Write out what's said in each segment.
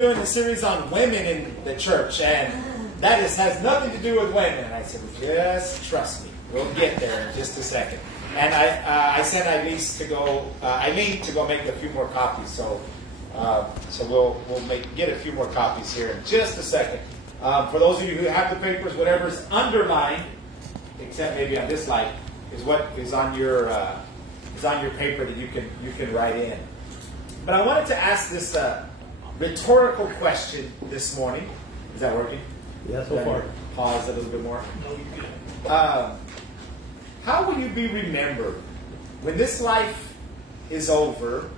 doing a series on women in the church, and that has nothing to do with women. And I said, just trust me, we'll get there in just a second. And I sent Eileen to go make a few more copies. So we'll get a few more copies here in just a second. For those of you who have the papers, whatever's underlined, except maybe on this slide, is what is on your paper that you can write in. But I wanted to ask this rhetorical question this morning. Is that working? Yeah, so far. Pause a little bit more. No, you're good. How will you be remembered when this life is over?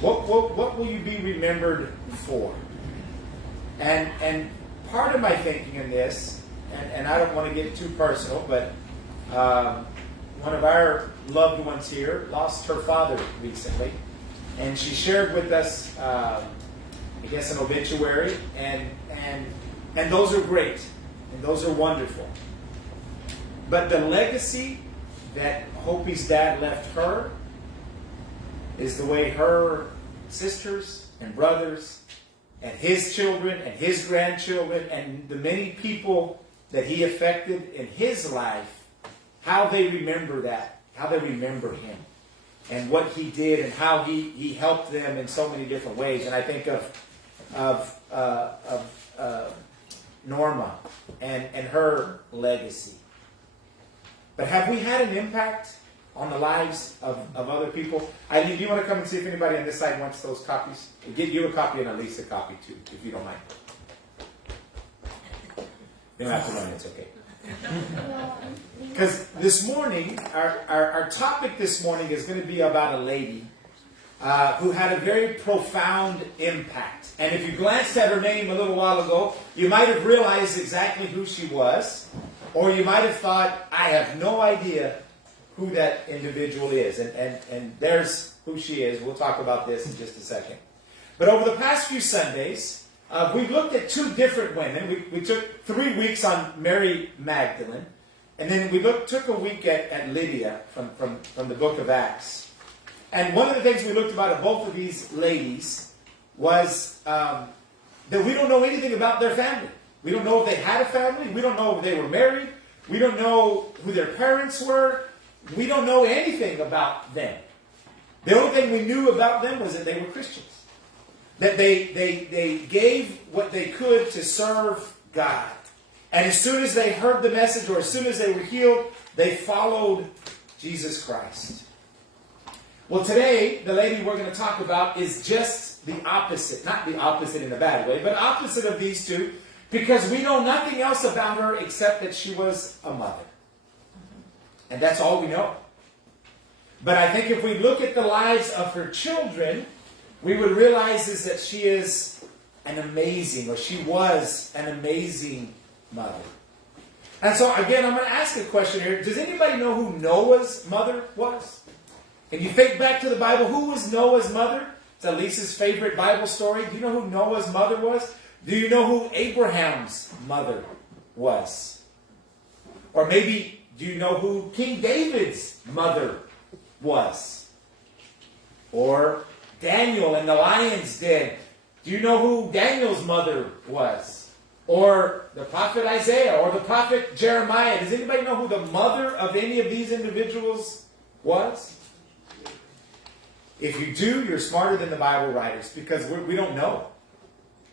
What will you be remembered for? And part of my thinking in this, and I don't want to get too personal, but one of our loved ones here lost her father recently, and she shared with us, I guess, an obituary, and those are great, and those are wonderful. But the legacy that Hopi's dad left her is the way her sisters and brothers and his children and his grandchildren and the many people that he affected in his life, how they remember that, how they remember him, and what he did and how he helped them in so many different ways. And I think of Norma and her legacy. But have we had an impact on the lives of other people? Eileen, do you want to come and see if anybody on this side wants those copies? I'll get you a copy and Elise a copy too, if you don't mind. You don't have to run, it's okay. Because this morning, our topic this morning is going to be about a lady who had a very profound impact. And if you glanced at her name a little while ago, you might have realized exactly who she was. Or you might have thought, I have no idea who that individual is. And there's who she is. We'll talk about this in just a second. But over the past few Sundays, we've looked at two different women. We took 3 weeks on Mary Magdalene. And then we took a week at Lydia from the book of Acts. And one of the things we looked about at both of these ladies was that we don't know anything about their family. We don't know if they had a family. We don't know if they were married. We don't know who their parents were. We don't know anything about them. The only thing we knew about them was that they were Christians. That they gave what they could to serve God. And as soon as they heard the message, or as soon as they were healed, they followed Jesus Christ. Well, today, the lady we're going to talk about is just the opposite. Not the opposite in a bad way, but opposite of these two. Because we know nothing else about her except that she was a mother. And that's all we know. But I think if we look at the lives of her children, we would realize is that she is she was an amazing mother. And so again, I'm going to ask a question here. Does anybody know who Noah's mother was? Can you think back to the Bible? Who was Noah's mother? It's Elise's favorite Bible story. Do you know who Noah's mother was? Do you know who Abraham's mother was? Or maybe, do you know who King David's mother was? Or Daniel in the lion's den. Do you know who Daniel's mother was? Or the prophet Isaiah or the prophet Jeremiah. Does anybody know who the mother of any of these individuals was? If you do, you're smarter than the Bible writers, because we don't know.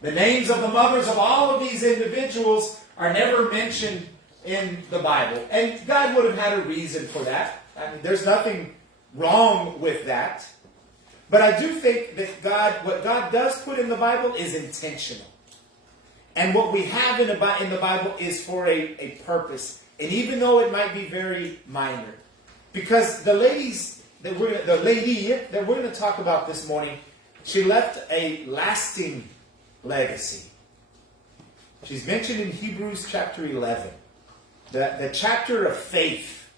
The names of the mothers of all of these individuals are never mentioned in the Bible. And God would have had a reason for that. I mean, there's nothing wrong with that. But I do think that what God does put in the Bible is intentional. And what we have in the Bible is for a purpose. And even though it might be very minor. Because the lady that we're going to talk about this morning, she left a lasting legacy. She's mentioned in Hebrews chapter 11, the chapter of faith,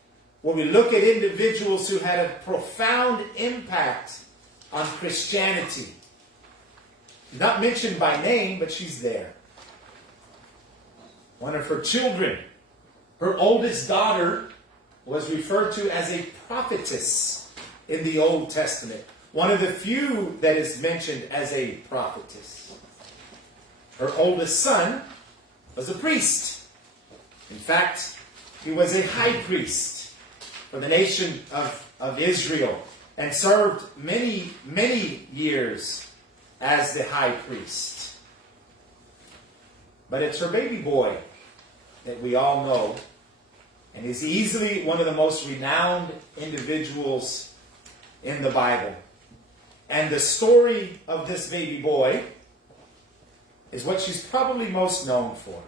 where we look at individuals who had a profound impact on Christianity. Not mentioned by name, but she's there. One of her children, her oldest daughter, was referred to as a prophetess in the Old Testament. One of the few that is mentioned as a prophetess. Her oldest son was a priest. In fact, he was a high priest for the nation of Israel and served many, many years as the high priest. But it's her baby boy that we all know, and is easily one of the most renowned individuals in the Bible. And the story of this baby boy is what she's probably most known for.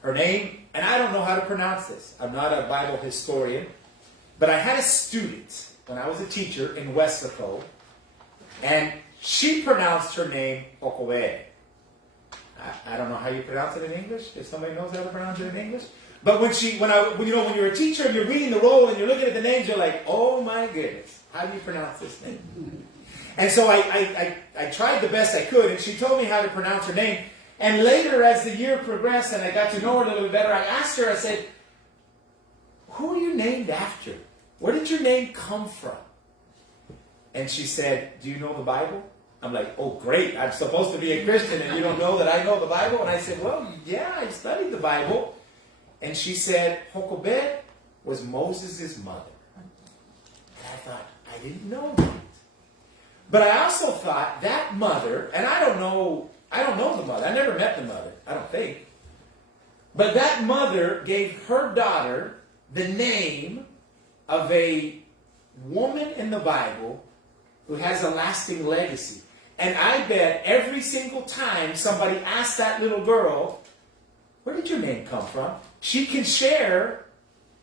Her name, and I don't know how to pronounce this. I'm not a Bible historian, but I had a student when I was a teacher in Weslaco, and she pronounced her name Jochebed. I don't know how you pronounce it in English. If somebody knows how to pronounce it in English, but when you're a teacher and you're reading the roll and you're looking at the names, you're like, oh my goodness, how do you pronounce this name? And so I tried the best I could, and she told me how to pronounce her name. And later, as the year progressed and I got to know her a little bit better, I asked her, I said, who are you named after? Where did your name come from? And she said, do you know the Bible? I'm like, oh, great. I'm supposed to be a Christian and you don't know that I know the Bible? And I said, well, yeah, I studied the Bible. And she said, Jochebed was Moses' mother. And I thought, I didn't know that. But I also thought that mother, and I don't know the mother. I never met the mother, I don't think. But that mother gave her daughter the name of a woman in the Bible who has a lasting legacy. And I bet every single time somebody asks that little girl, where did your name come from? She can share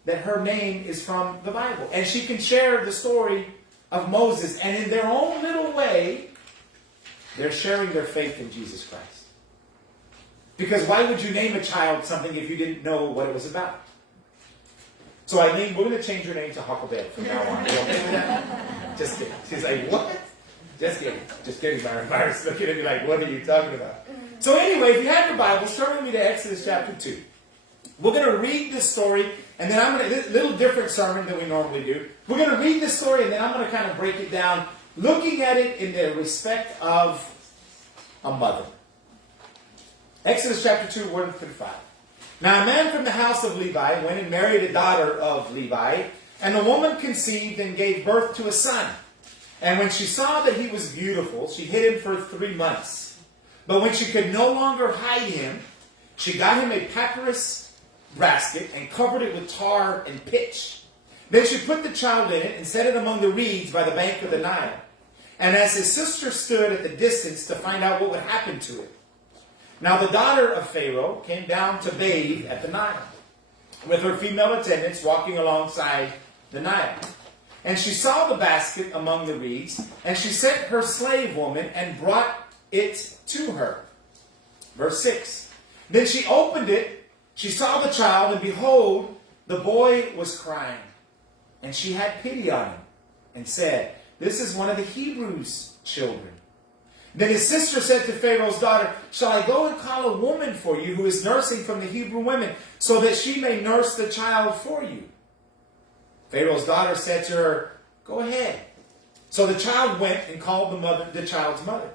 that her name is from the Bible. And she can share the story of Moses. And in their own little way, they're sharing their faith in Jesus Christ. Because why would you name a child something if you didn't know what it was about? So Eileen, we're going to change your name to Jochebed from now on. You okay with that? Just kidding. She's like, what? Just kidding. Just kidding, Byron. Byron's looking at me like, what are you talking about? So anyway, if you have your Bible, turn with me to Exodus chapter 2. We're going to read this story, and then I'm going to, a little different sermon than we normally do. We're going to read this story, and then I'm going to kind of break it down, looking at it in the respect of a mother. Exodus chapter 2, 1 through 5. Now a man from the house of Levi went and married a daughter of Levi, and the woman conceived and gave birth to a son. And when she saw that he was beautiful, she hid him for 3 months. But when she could no longer hide him, she got him a papyrus basket and covered it with tar and pitch. Then she put the child in it and set it among the reeds by the bank of the Nile. And as his sister stood at the distance to find out what would happen to it. Now the daughter of Pharaoh came down to bathe at the Nile, with her female attendants walking alongside the Nile. And she saw the basket among the reeds, and she sent her slave woman and brought it to her. Verse 6. Then she opened it, she saw the child, and behold, the boy was crying. And she had pity on him, and said, this is one of the Hebrews' children. Then his sister said to Pharaoh's daughter, shall I go and call a woman for you who is nursing from the Hebrew women, so that she may nurse the child for you? Pharaoh's daughter said to her, go ahead. So the child went and called the child's mother.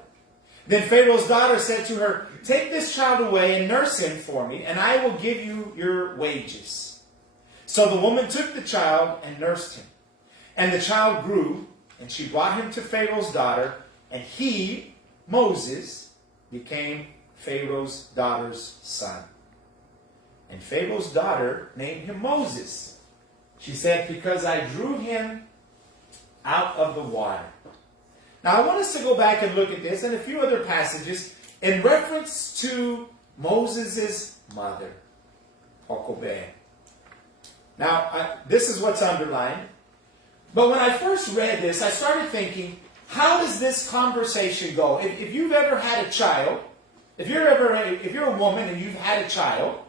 Then Pharaoh's daughter said to her, take this child away and nurse him for me, and I will give you your wages. So the woman took the child and nursed him. And the child grew, and she brought him to Pharaoh's daughter, and he, Moses, became Pharaoh's daughter's son. And Pharaoh's daughter named him Moses. She said, because I drew him out of the water. Now I want us to go back and look at this and a few other passages in reference to Moses' mother, Jochebed. Now, this is what's underlined. But when I first read this, I started thinking, how does this conversation go? If you've ever had a child, if you're a woman and you've had a child,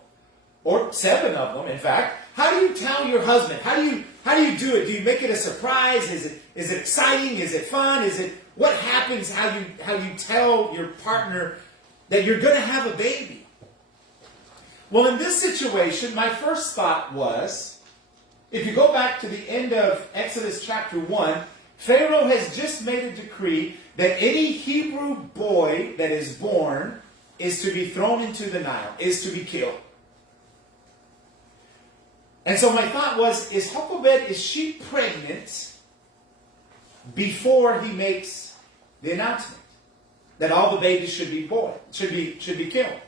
or 7 of them, in fact, how do you tell your husband? How do you do it? Do you make it a surprise? Is it exciting? Is it fun? What happens? How you tell your partner that you're going to have a baby? Well, in this situation, my first thought was, if you go back to the end of Exodus chapter 1, Pharaoh has just made a decree that any Hebrew boy that is born is to be thrown into the Nile, is to be killed. And so my thought was, is Jochebed, is she pregnant before he makes the announcement that all the babies should be born, should be killed?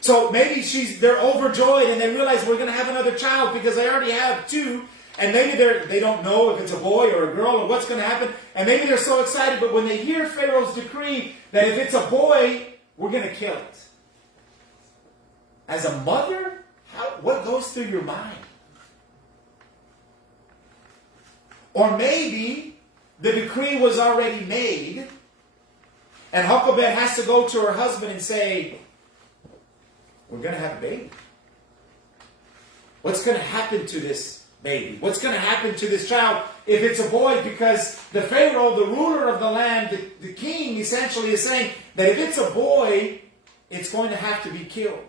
So maybe they're overjoyed and they realize we're going to have another child because they already have two. And maybe they don't know if it's a boy or a girl or what's going to happen. And maybe they're so excited. But when they hear Pharaoh's decree that if it's a boy, we're going to kill it. As a mother, what goes through your mind? Or maybe the decree was already made. And Jochebed has to go to her husband and say, we're going to have a baby. What's going to happen to this baby? What's going to happen to this child if it's a boy? Because the Pharaoh, the ruler of the land, the king essentially is saying that if it's a boy, it's going to have to be killed.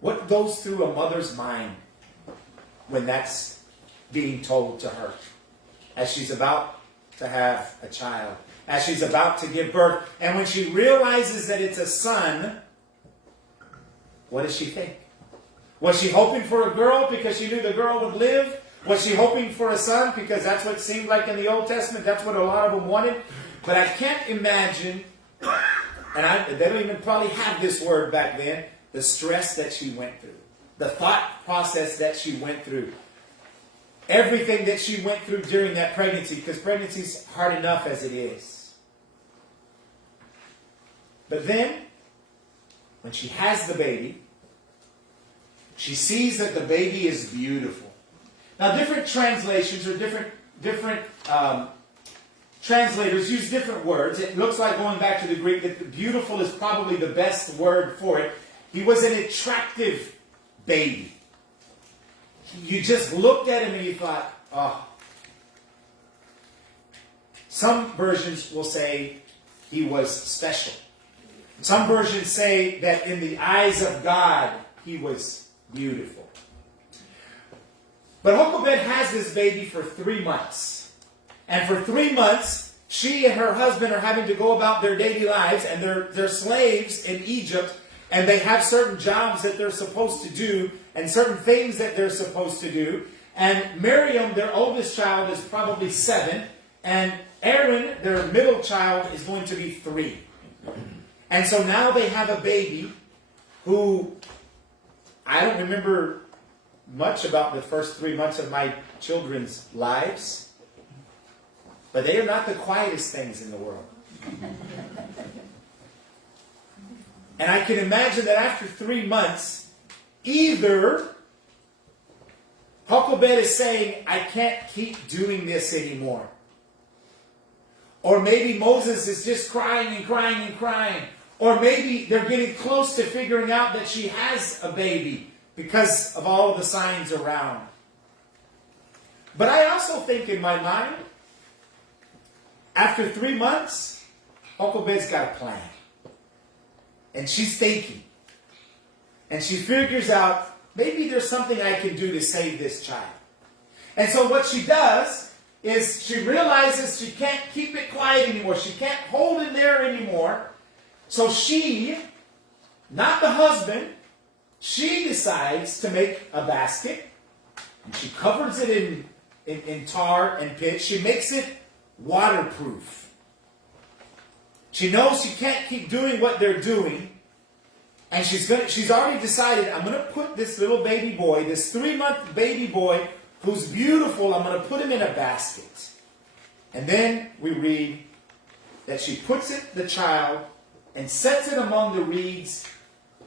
What goes through a mother's mind when that's being told to her as she's about to have a child, as she's about to give birth, and when she realizes that it's a son, what does she think? Was she hoping for a girl because she knew the girl would live? Was she hoping for a son because that's what it seemed like in the Old Testament? That's what a lot of them wanted. But I can't imagine, and they don't even probably have this word back then, the stress that she went through. The thought process that she went through. Everything that she went through during that pregnancy, because pregnancy's hard enough as it is. But then, when she has the baby, she sees that the baby is beautiful. Now, different translations or different translators use different words. It looks like, going back to the Greek, that beautiful is probably the best word for it. He was an attractive baby. You just looked at him and you thought, oh. Some versions will say he was special. Some versions say that in the eyes of God, he was beautiful. But Jochebed has this baby for 3 months. And for 3 months, she and her husband are having to go about their daily lives, and they're slaves in Egypt, and they have certain jobs that they're supposed to do, and certain things that they're supposed to do. And Miriam, their oldest child, is probably 7, and Aaron, their middle child, is going to be 3. And so now they have a baby who, I don't remember much about the first 3 months of my children's lives, but they are not the quietest things in the world. And I can imagine that after 3 months, either Jochebed is saying, I can't keep doing this anymore. Or maybe Moses is just crying and crying and crying. Or maybe they're getting close to figuring out that she has a baby because of all of the signs around. But I also think in my mind, after 3 months, Jochebed's got a plan. And she's thinking. And she figures out, maybe there's something I can do to save this child. And so what she does is she realizes she can't keep it quiet anymore. She can't hold it there anymore. So she, not the husband, she decides to make a basket. And she covers it in tar and pitch. She makes it waterproof. She knows she can't keep doing what they're doing. And she's already decided, I'm going to put this little baby boy, this 3-month baby boy who's beautiful, I'm going to put him in a basket. And then we read that she puts the child and sets it among the reeds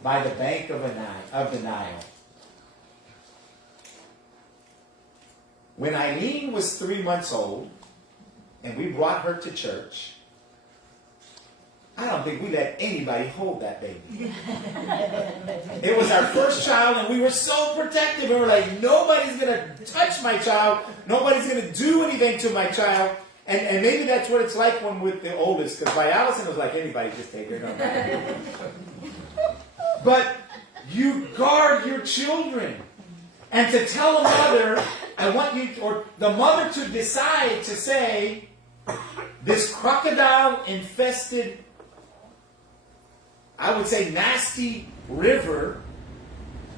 by the bank of the Nile. When Eileen was 3 months old and we brought her to church, I don't think we let anybody hold that baby. It was our first child, and we were so protective. We were like, nobody's going to touch my child. Nobody's going to do anything to my child. And maybe that's what it's like when with the oldest. Because by Allison, it was like, anybody just take her. No. But you guard your children. And to tell a mother, I want you, or the mother to decide to say, this crocodile-infested I would say, nasty river.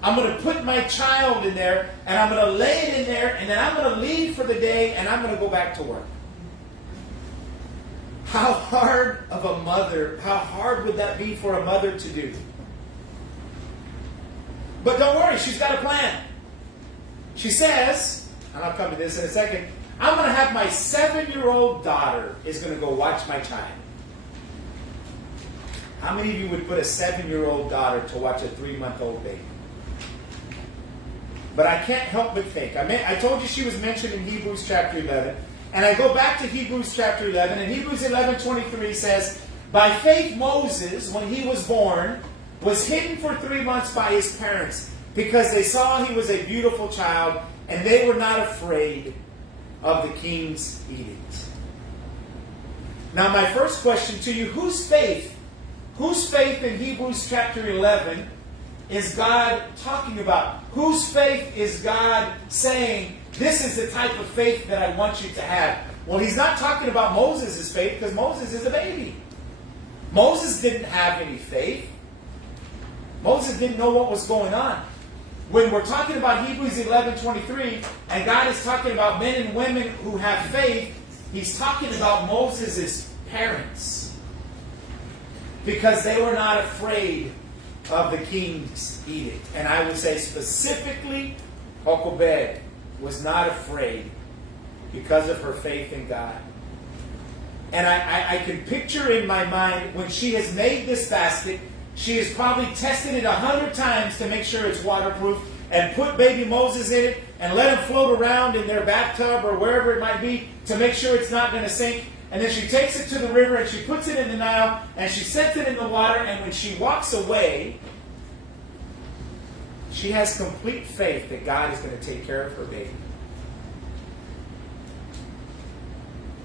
I'm going to put my child in there, and I'm going to lay it in there, and then I'm going to leave for the day, and I'm going to go back to work. How hard of a mother, how hard would that be for a mother to do? But don't worry, she's got a plan. She says, and I'll come to this in a second, I'm going to have my 7-year-old daughter is going to go watch my child. How many of you would put a 7-year-old daughter to watch a 3-month-old baby? But I can't help but think. I told you she was mentioned in Hebrews chapter 11. And I go back to Hebrews chapter 11. And Hebrews 11:23 says, by faith Moses, when he was born, was hidden for 3 months by his parents, because they saw he was a beautiful child, and they were not afraid of the king's edict. Now my first question to you, whose faith in Hebrews chapter 11 is God talking about? Whose faith is God saying, this is the type of faith that I want you to have? Well, he's not talking about Moses' faith, because Moses is a baby. Moses didn't have any faith. Moses didn't know what was going on. When we're talking about Hebrews 11:23, and God is talking about men and women who have faith, he's talking about Moses' parents. Because they were not afraid of the king's edict. And I would say specifically, Jochebed was not afraid because of her faith in God. And I can picture in my mind when she has made this basket, she has probably tested it 100 times to make sure it's waterproof, and put baby Moses in it and let him float around in their bathtub or wherever it might be to make sure it's not going to sink. And then she takes it to the river and she puts it in the Nile and she sets it in the water, and when she walks away, she has complete faith that God is going to take care of her baby.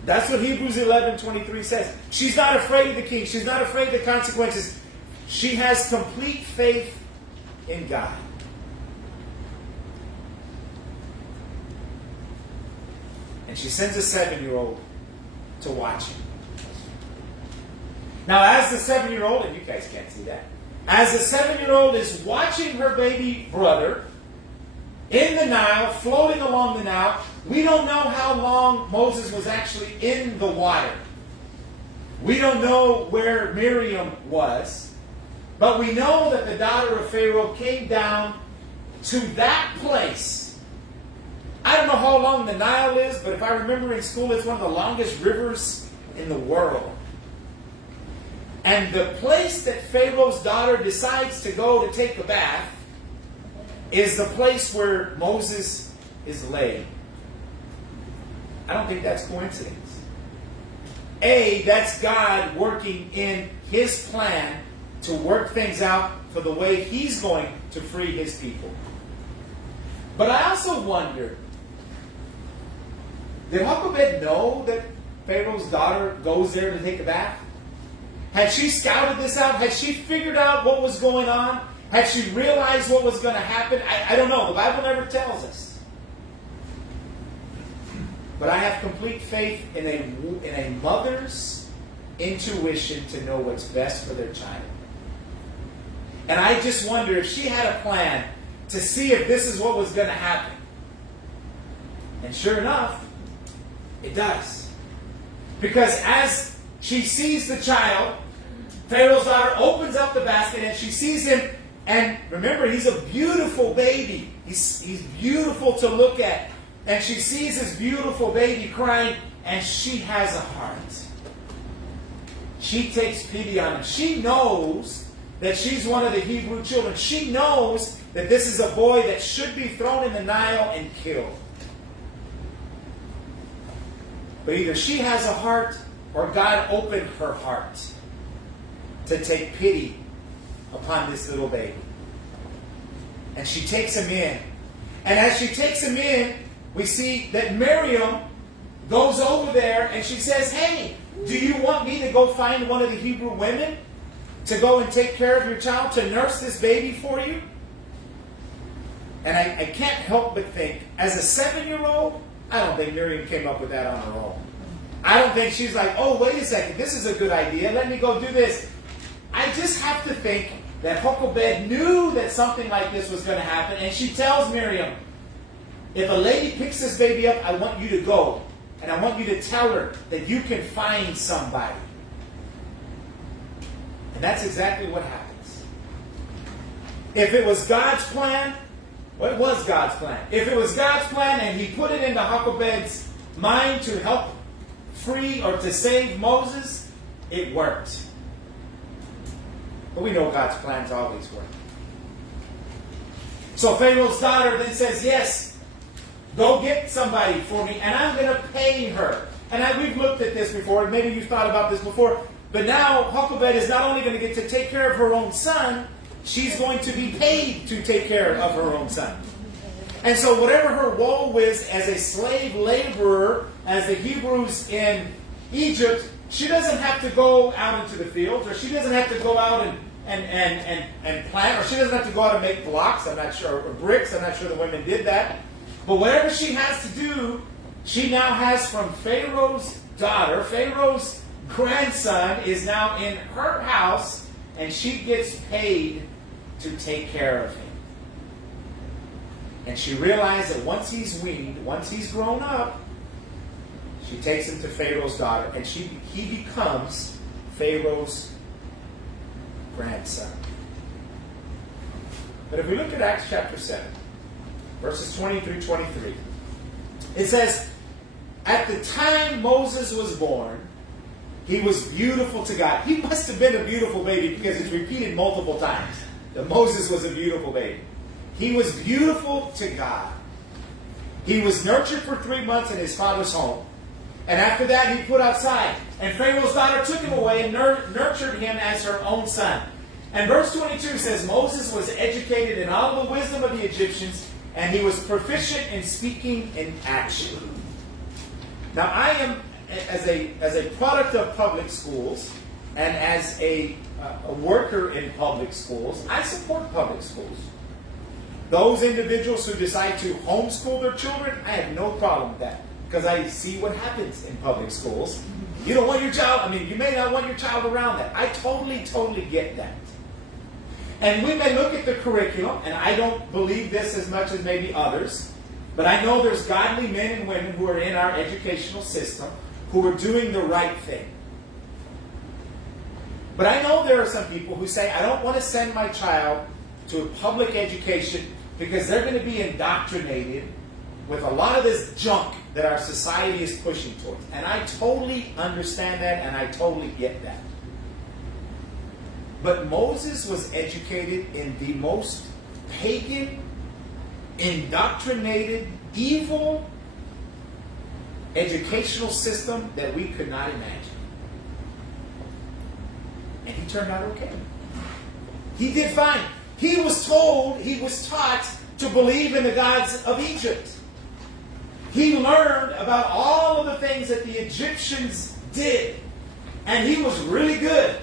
That's what Hebrews 11:23 says. She's not afraid of the king. She's not afraid of the consequences. She has complete faith in God. And she sends a 7-year-old to watch him. Now, as the 7-year-old, and you guys can't see that, as the 7-year-old is watching her baby brother in the Nile, floating along the Nile, we don't know how long Moses was actually in the water. We don't know where Miriam was, but we know that the daughter of Pharaoh came down to that place. I don't know how long the Nile is, but if I remember in school, it's one of the longest rivers in the world. And the place that Pharaoh's daughter decides to go to take a bath is the place where Moses is laid. I don't think that's coincidence. That's God working in his plan to work things out for the way he's going to free his people. But I also wonder, did Jochebed know that Pharaoh's daughter goes there to take a bath? Had she scouted this out? Had she figured out what was going on? Had she realized what was going to happen? I don't know. The Bible never tells us. But I have complete faith in a mother's intuition to know what's best for their child. And I just wonder if she had a plan to see if this is what was going to happen. And sure enough, it does. Because as she sees the child, Pharaoh's daughter opens up the basket and she sees him. And remember, he's a beautiful baby. He's beautiful to look at. And she sees this beautiful baby crying, and she has a heart. She takes pity on him. She knows that she's one of the Hebrew children. She knows that this is a boy that should be thrown in the Nile and killed. But either she has a heart or God opened her heart to take pity upon this little baby. And she takes him in. And as she takes him in, we see that Miriam goes over there and she says, hey, do you want me to go find one of the Hebrew women to go and take care of your child, to nurse this baby for you? And I can't help but think, as a 7-year-old, I don't think Miriam came up with that on her own. I don't think she's like, oh, wait a second, this is a good idea. Let me go do this. I just have to think that Jochebed knew that something like this was going to happen, and she tells Miriam, if a lady picks this baby up, I want you to go, and I want you to tell her that you can find somebody. And that's exactly what happens. If it was God's plan, well, it was God's plan. If it was God's plan and he put it into Jochebed's mind to help free or to save Moses, it worked. But we know God's plans always work. So Pharaoh's daughter then says, yes, go get somebody for me, and I'm going to pay her. And we've looked at this before, and maybe you've thought about this before, but now Jochebed is not only going to get to take care of her own son, she's going to be paid to take care of her own son. And so whatever her woe is as a slave laborer, as the Hebrews in Egypt, she doesn't have to go out into the fields, or she doesn't have to go out and plant, or she doesn't have to go out and make blocks, I'm not sure, or bricks, I'm not sure the women did that. But whatever she has to do, she now has from Pharaoh's daughter. Pharaoh's grandson is now in her house, and she gets paid to take care of him. And she realized that once he's weaned, once he's grown up, she takes him to Pharaoh's daughter, and he becomes Pharaoh's grandson. But if we look at Acts chapter 7, verses 20 through 23, it says, at the time Moses was born, he was beautiful to God. He must have been a beautiful baby because it's repeated multiple times that Moses was a beautiful baby. He was beautiful to God. He was nurtured for 3 months in his father's home. And after that, he put outside. And Pharaoh's daughter took him away and nurtured him as her own son. And verse 22 says, Moses was educated in all the wisdom of the Egyptians, and he was proficient in speaking in action. Now, I am, as a product of public schools, and as a worker in public schools, I support public schools. Those individuals who decide to homeschool their children, I have no problem with that, because I see what happens in public schools. You don't want your child, you may not want your child around that. I totally get that. And we may look at the curriculum, and I don't believe this as much as maybe others, but I know there's godly men and women who are in our educational system who are doing the right thing. But I know there are some people who say, I don't want to send my child to a public education because they're going to be indoctrinated with a lot of this junk that our society is pushing towards. And I totally understand that, and I totally get that. But Moses was educated in the most pagan, indoctrinated, evil educational system that we could not imagine. And he turned out okay. He did fine. He was taught to believe in the gods of Egypt. He learned about all of the things that the Egyptians did. And he was really good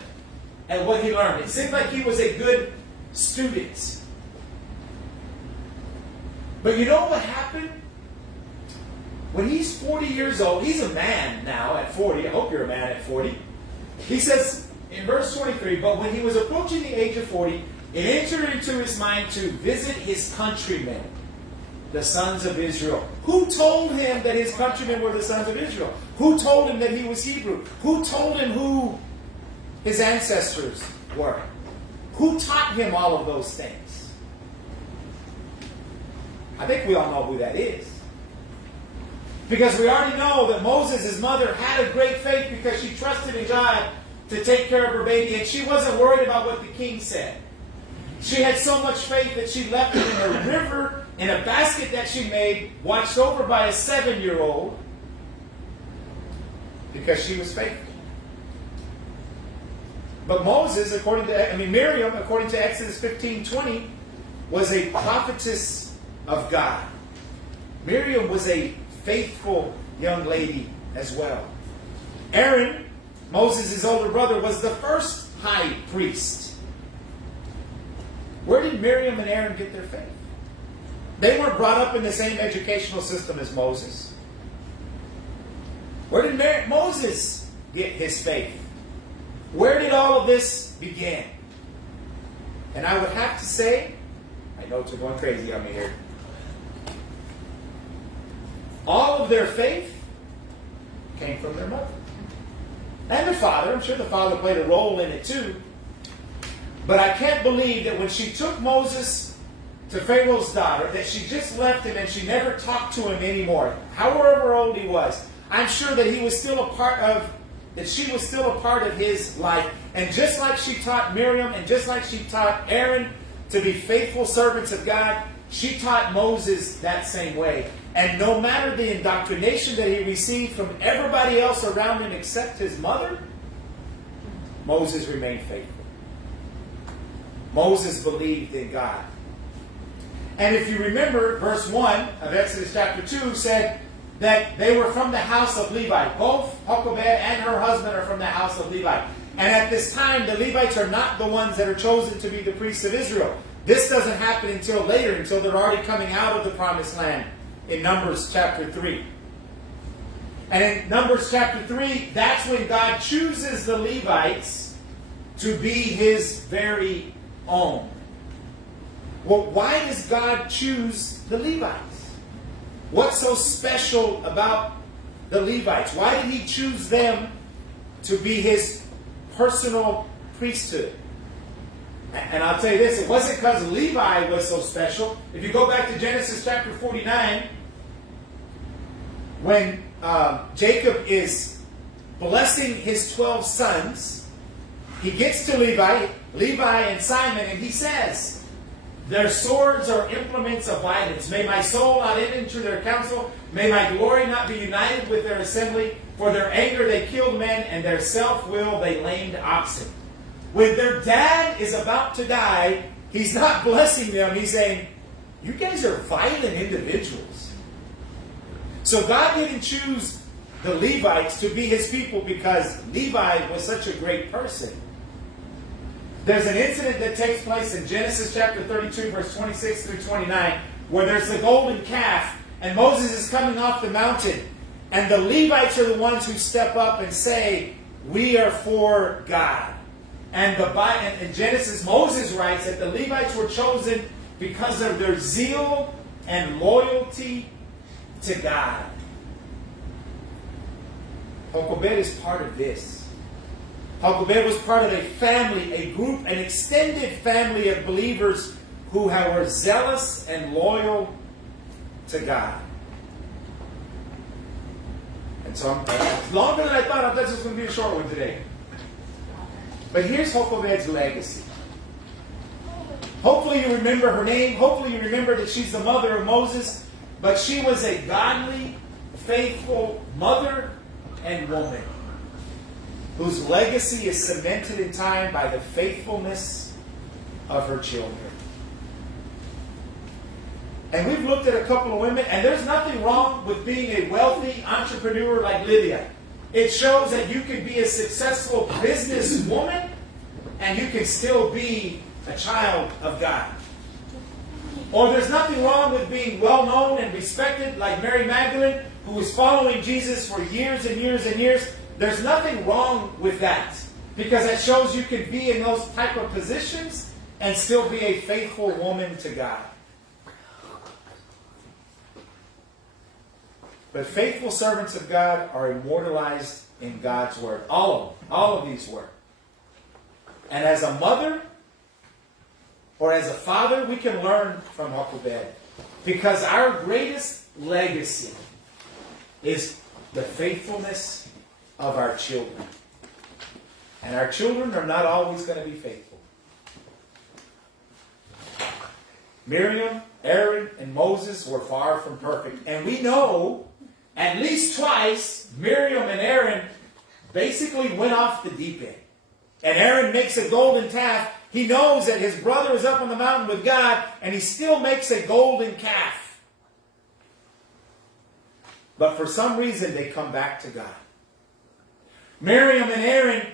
at what he learned. It seemed like he was a good student. But you know what happened? When he's 40 years old, he's a man now at 40. I hope you're a man at 40. He says in verse 23, but when he was approaching the age of 40, it entered into his mind to visit his countrymen, the sons of Israel. Who told him that his countrymen were the sons of Israel? Who told him that he was Hebrew? Who told him who his ancestors were? Who taught him all of those things? I think we all know who that is. Because we already know that Moses, his mother, had a great faith because she trusted in God to take care of her baby, and she wasn't worried about what the king said. She had so much faith that she left it in a river, in a basket that she made, watched over by a 7-year-old, because she was faithful. But Moses, Miriam, according to Exodus 15:20, was a prophetess of God. Miriam was a faithful young lady as well. Aaron, Moses' older brother, was the first high priest. Where did Miriam and Aaron get their faith? They weren't brought up in the same educational system as Moses. Where did Moses get his faith? Where did all of this begin? And I would have to say, I know you're going crazy on me here, all of their faith came from their mother. And the father. I'm sure the father played a role in it too. But I can't believe that when she took Moses to Pharaoh's daughter, that she just left him and she never talked to him anymore. However old he was, I'm sure that he was still a part of, that she was still a part of his life. And just like she taught Miriam and just like she taught Aaron to be faithful servants of God, she taught Moses that same way. And no matter the indoctrination that he received from everybody else around him except his mother, Moses remained faithful. Moses believed in God. And if you remember, verse 1 of Exodus chapter 2 said that they were from the house of Levi. Both Jochebed and her husband are from the house of Levi. And at this time, the Levites are not the ones that are chosen to be the priests of Israel. This doesn't happen until later, until they're already coming out of the promised land in Numbers chapter 3. And in Numbers chapter 3, that's when God chooses the Levites to be his very own. Well, why does God choose the Levites? What's so special about the Levites? Why did he choose them to be his personal priesthood? And I'll tell you this, it wasn't because Levi was so special. If you go back to Genesis chapter 49, when Jacob is blessing his 12 sons, he gets to Levi and Simon, and he says, their swords are implements of violence. May my soul not enter into their counsel. May my glory not be united with their assembly. For their anger they killed men, and their self-will they lamed oxen. When their dad is about to die, he's not blessing them. He's saying, you guys are violent individuals. So God didn't choose the Levites to be his people because Levi was such a great person. There's an incident that takes place in Genesis chapter 32, verse 26 through 29, where there's the golden calf, and Moses is coming off the mountain, and the Levites are the ones who step up and say, we are for God. And in Genesis, Moses writes that the Levites were chosen because of their zeal and loyalty to God. Jochebed is part of this. Jochebed was part of a family, a group, an extended family of believers who were zealous and loyal to God. And so it's longer than I thought. I thought this was going to be a short one today. But here's Jochebed's legacy. Hopefully you remember her name. Hopefully you remember that she's the mother of Moses. But she was a godly, faithful mother and woman whose legacy is cemented in time by the faithfulness of her children. And we've looked at a couple of women, and there's nothing wrong with being a wealthy entrepreneur like Lydia. It shows that you can be a successful businesswoman and you can still be a child of God. Or there's nothing wrong with being well known and respected like Mary Magdalene, who was following Jesus for years and years and years. There's nothing wrong with that, because it shows you can be in those type of positions and still be a faithful woman to God. But faithful servants of God are immortalized in God's Word. All of them. All of these were. And as a mother or as a father, we can learn from Jochebed. Because our greatest legacy is the faithfulness of our children. And our children are not always going to be faithful. Miriam, Aaron, and Moses were far from perfect. And we know at least twice Miriam and Aaron basically went off the deep end. And Aaron makes a golden calf. He knows that his brother is up on the mountain with God, and he still makes a golden calf. But for some reason, they come back to God. Miriam and Aaron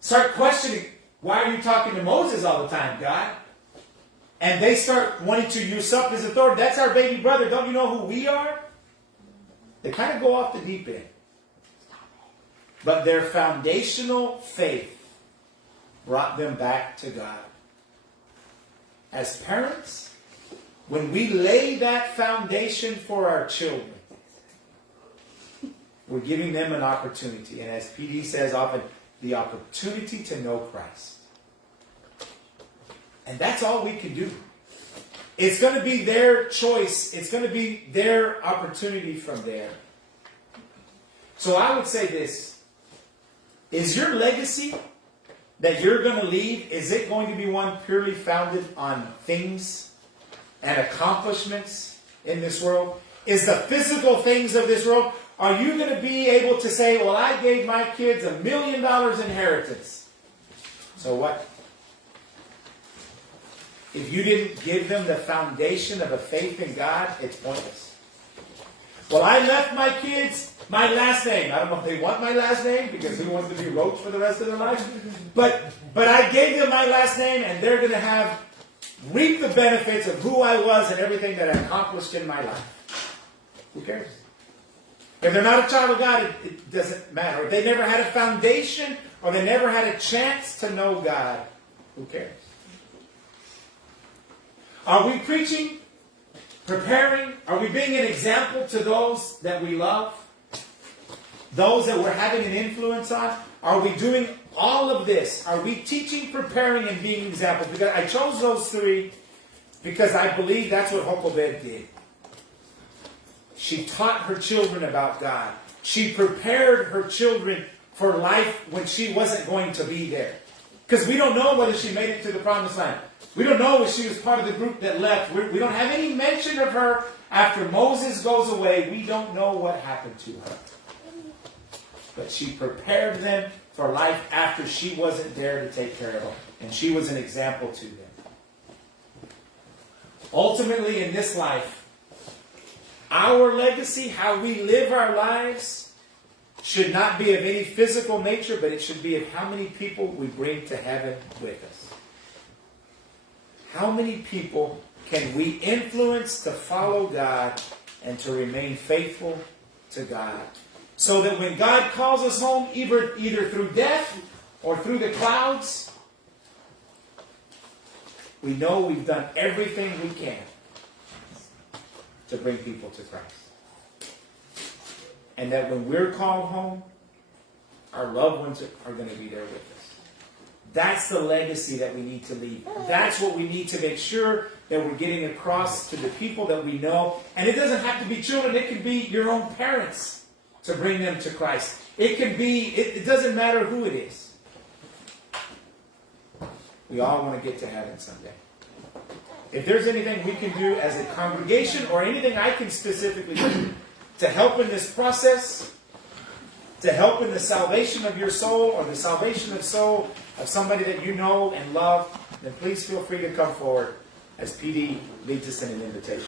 start questioning, why are you talking to Moses all the time, God? And they start wanting to usurp his authority. That's our baby brother. Don't you know who we are? They kind of go off the deep end. But their foundational faith brought them back to God. as parents, when we lay that foundation for our children, we're giving them an opportunity. And as PD says often, the opportunity to know Christ. And that's all we can do. It's going to be their choice. It's going to be their opportunity from there. So I would say this. Is your legacy that you're going to leave, is it going to be one purely founded on things and accomplishments in this world? Is the physical things of this world, are you going to be able to say, well, I gave my kids $1 million inheritance. So what? If you didn't give them the foundation of a faith in God, it's pointless. Well, I left my kids my last name. I don't know if they want my last name, because who wants to be Roach for the rest of their life? But I gave them my last name, and they're going to reap the benefits of who I was and everything that I accomplished in my life. Who cares? If they're not a child of God, it doesn't matter. If they never had a foundation, or they never had a chance to know God, who cares? Are we preaching, preparing? Are we being an example to those that we love? Those that we're having an influence on? Are we doing all of this? Are we teaching, preparing, and being examples? Because I chose those three because I believe that's what Jochebed did. She taught her children about God. She prepared her children for life when she wasn't going to be there. Because we don't know whether she made it to the promised land. We don't know if she was part of the group that left. We don't have any mention of her after Moses goes away. We don't know what happened to her. But she prepared them for life after she wasn't there to take care of them. And she was an example to them. Ultimately, in this life, our legacy, how we live our lives, should not be of any physical nature, but it should be of how many people we bring to heaven with us. How many people can we influence to follow God and to remain faithful to God? So that when God calls us home, either through death or through the clouds, we know we've done everything we can to bring people to Christ. And that when we're called home, our loved ones are going to be there with us. That's the legacy that we need to leave. That's what we need to make sure that we're getting across to the people that we know. And it doesn't have to be children. It can be your own parents to bring them to Christ. It can be, it doesn't matter who it is. We all want to get to heaven someday. If there's anything we can do as a congregation, or anything I can specifically do to help in this process, to help in the salvation of your soul, or the salvation of soul of somebody that you know and love, then please feel free to come forward as PD leads us in an invitation.